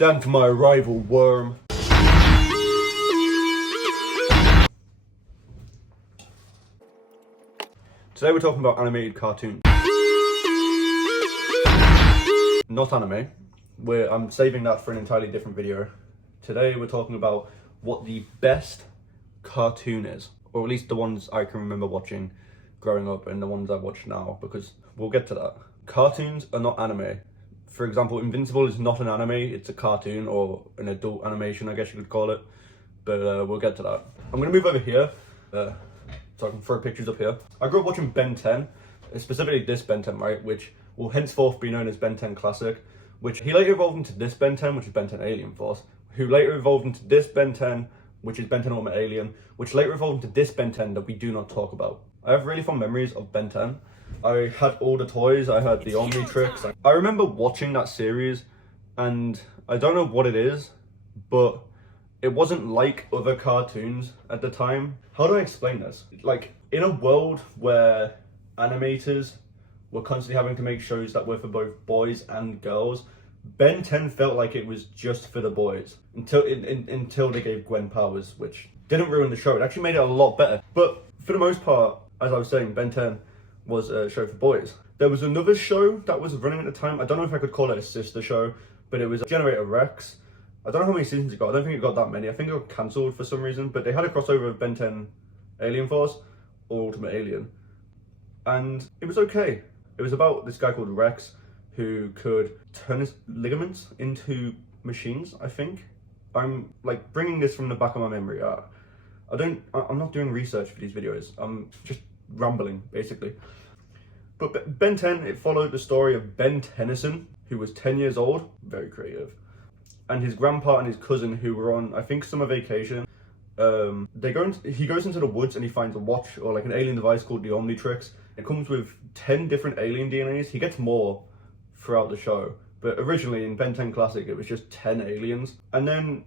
Stand for my rival, worm. Today we're talking about animated cartoons. Not anime. I'm saving that for an entirely different video. Today we're talking about what the best cartoon is, or at least the ones I can remember watching growing up and the ones I watch now, because we'll get to that. Cartoons are not anime. For example, Invincible is not an anime, it's a cartoon or an adult animation, I guess you could call it. But we'll get to that. I'm gonna move over here, so I can throw pictures up here. I grew up watching Ben 10, specifically this Ben 10, right, which will henceforth be known as Ben 10 Classic, which he later evolved into this Ben 10, which is Ben 10 Alien Force, who later evolved into this Ben 10, which is Ben 10 Ultimate Alien, which later evolved into this Ben 10 that we do not talk about. I have really fond memories of Ben 10. I had all the toys, I had the Omnitrix. I remember watching that series, and I don't know what it is, but it wasn't like other cartoons at the time. How do I explain this? Like, in a world where animators were constantly having to make shows that were for both boys and girls, Ben 10 felt like it was just for the boys until they gave Gwen powers, which didn't ruin the show. It actually made it a lot better. But for the most part, as I was saying, Ben 10 was a show for boys. There was another show that was running at the time. I don't know if I could call it a sister show, but it was Generator Rex. I don't know how many seasons it got. I don't think it got that many. I think it got cancelled for some reason, but they had a crossover of Ben 10 Alien Force or Ultimate Alien. And it was okay. It was about this guy called Rex who could turn his ligaments into machines, I think. I'm like bringing this from the back of my memory. I'm not doing research for these videos. I'm just rambling, basically. But Ben 10, it followed the story of Ben Tennyson, who was 10 years old, very creative, and his grandpa and his cousin, who were on, I think, summer vacation. He goes into the woods and he finds a watch, or like an alien device called the Omnitrix. It comes with 10 different alien DNAs. He gets more throughout the show, but originally in Ben 10 Classic, it was just 10 aliens. And then,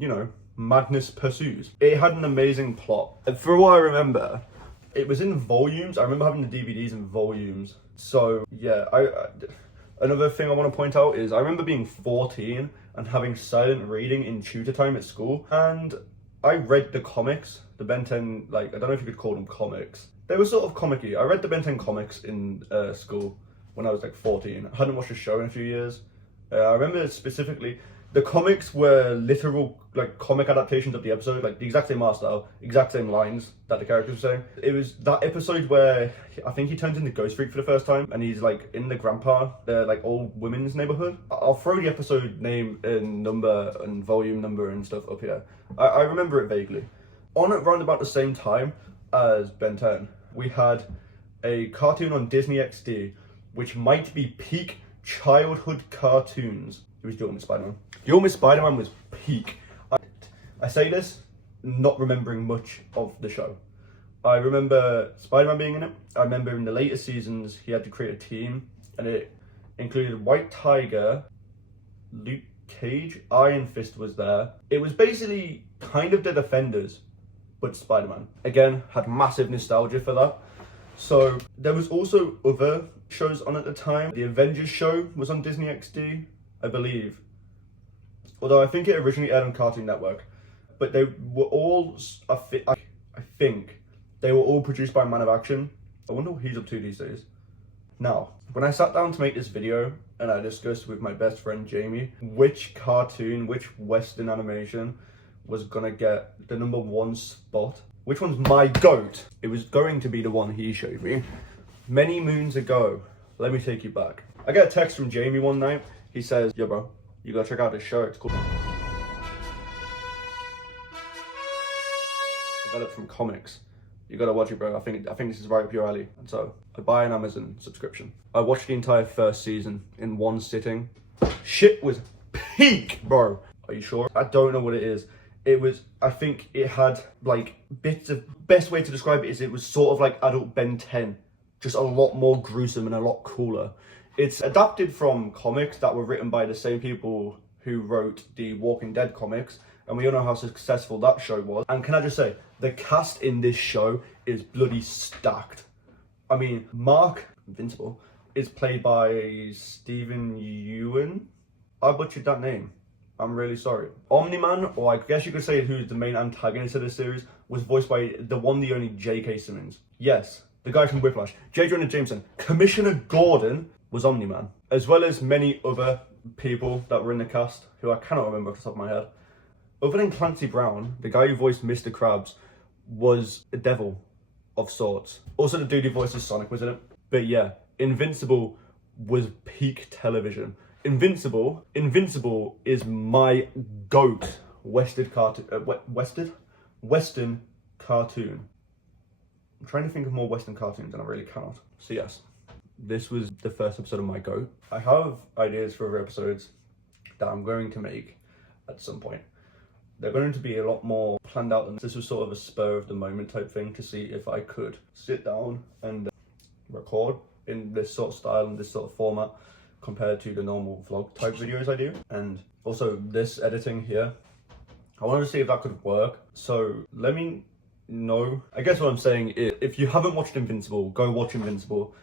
you know, madness pursues. It had an amazing plot. And for what I remember, it was in volumes. I remember having the DVDs in volumes. So yeah, another thing I want to point out is I remember being 14 and having silent reading in tutor time at school. And I read the comics, the Ben 10, like, I don't know if you could call them comics. They were sort of comic-y. I read the Ben 10 comics in school when I was like 14. I hadn't watched the show in a few years. I remember specifically, the comics were literal like comic adaptations of the episode, like the exact same art style, exact same lines that the characters were saying. It was that episode where I think he turns into Ghost Freak for the first time and he's like in the like old women's neighborhood. I'll throw the episode name and number and volume number and stuff up here. I remember it vaguely. On around about the same time as Ben 10, we had a cartoon on Disney XD, which might be peak childhood cartoons. It was The Ultimate Spider-Man. The Ultimate Spider-Man was peak. I say this not remembering much of the show. I remember Spider-Man being in it. I remember in the later seasons he had to create a team, and it included White Tiger, Luke Cage, Iron Fist was there. It was basically kind of the Defenders, but Spider-Man. Again, had massive nostalgia for that. So there was also other shows on at the time. The Avengers show was on Disney XD, I believe. Although I think it originally aired on Cartoon Network. But they were all, I think, they were all produced by Man of Action. I wonder what he's up to these days. Now, when I sat down to make this video, and I discussed with my best friend Jamie, which cartoon, which Western animation was gonna get the #1 spot, which one's my GOAT? It was going to be the one he showed me. Many moons ago, let me take you back. I get a text from Jamie one night. He says, yo bro, you gotta check out this show, it's called... I got it from comics. You gotta watch it, bro. I think this is right up your alley. And so I buy an Amazon subscription. I watched the entire first season in one sitting. Shit was peak, bro. Are you sure? I don't know what it is. It was, I think it had like bits of, best way to describe it is it was sort of like adult Ben 10, just a lot more gruesome and a lot cooler. It's adapted from comics that were written by the same people who wrote the Walking Dead comics, and we all know how successful that show was. And can I just say, the cast in this show is bloody stacked. I mean, Mark, Invincible, is played by Stephen Ewan. I butchered that name. I'm really sorry. Omni-Man, or I guess you could say who's the main antagonist of this series, was voiced by the one, the only J.K. Simmons. Yes, the guy from Whiplash. J. Jonah Jameson. Commissioner Gordon was Omni-Man, as well as many other people that were in the cast, who I cannot remember off the top of my head. Other than Clancy Brown, the guy who voiced Mr. Krabs was a devil of sorts. Also the dude who voices Sonic was in it. But yeah, Invincible was peak television. Invincible is my GOAT Western cartoon. Western cartoon. I'm trying to think of more Western cartoons and I really cannot. So yes, this was the first episode of my GOAT. I have ideas for other episodes that I'm going to make at some point. They're going to be a lot more planned out, and this was sort of a spur of the moment type thing to see if I could sit down and record in this sort of style and this sort of format compared to the normal vlog type videos I do. And also this editing here, I wanted to see if that could work. So let me know. I guess what I'm saying is, if you haven't watched Invincible, go watch Invincible.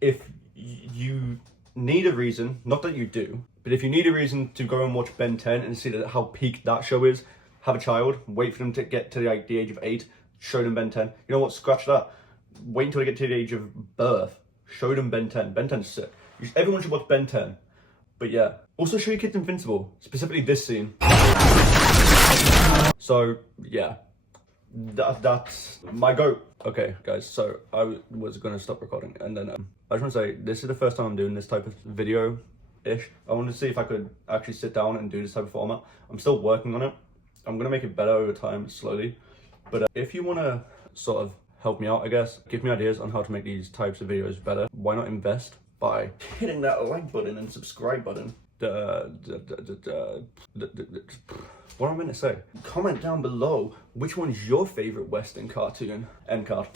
If you need a reason, not that you do, but if you need a reason to go and watch Ben 10 and see how peak that show is, have a child, wait for them to get to like the age of 8, show them Ben 10. You know what, scratch that. Wait until they get to the age of birth, show them Ben 10. Ben 10's sick. Everyone should watch Ben 10. But yeah, also show your kids Invincible, specifically this scene. So yeah, that's my GOAT. Okay guys, so I was gonna stop recording, and then I just want to say, this is the first time I'm doing this type of video-ish. I wanted to see if I could actually sit down and do this type of format. I'm still working on it. I'm gonna make it better over time, slowly. But if you want to sort of help me out, I guess, give me ideas on how to make these types of videos better, why not invest by hitting that like button and subscribe button? What am I meant to say? Comment down below which one's your favorite Western cartoon. End card.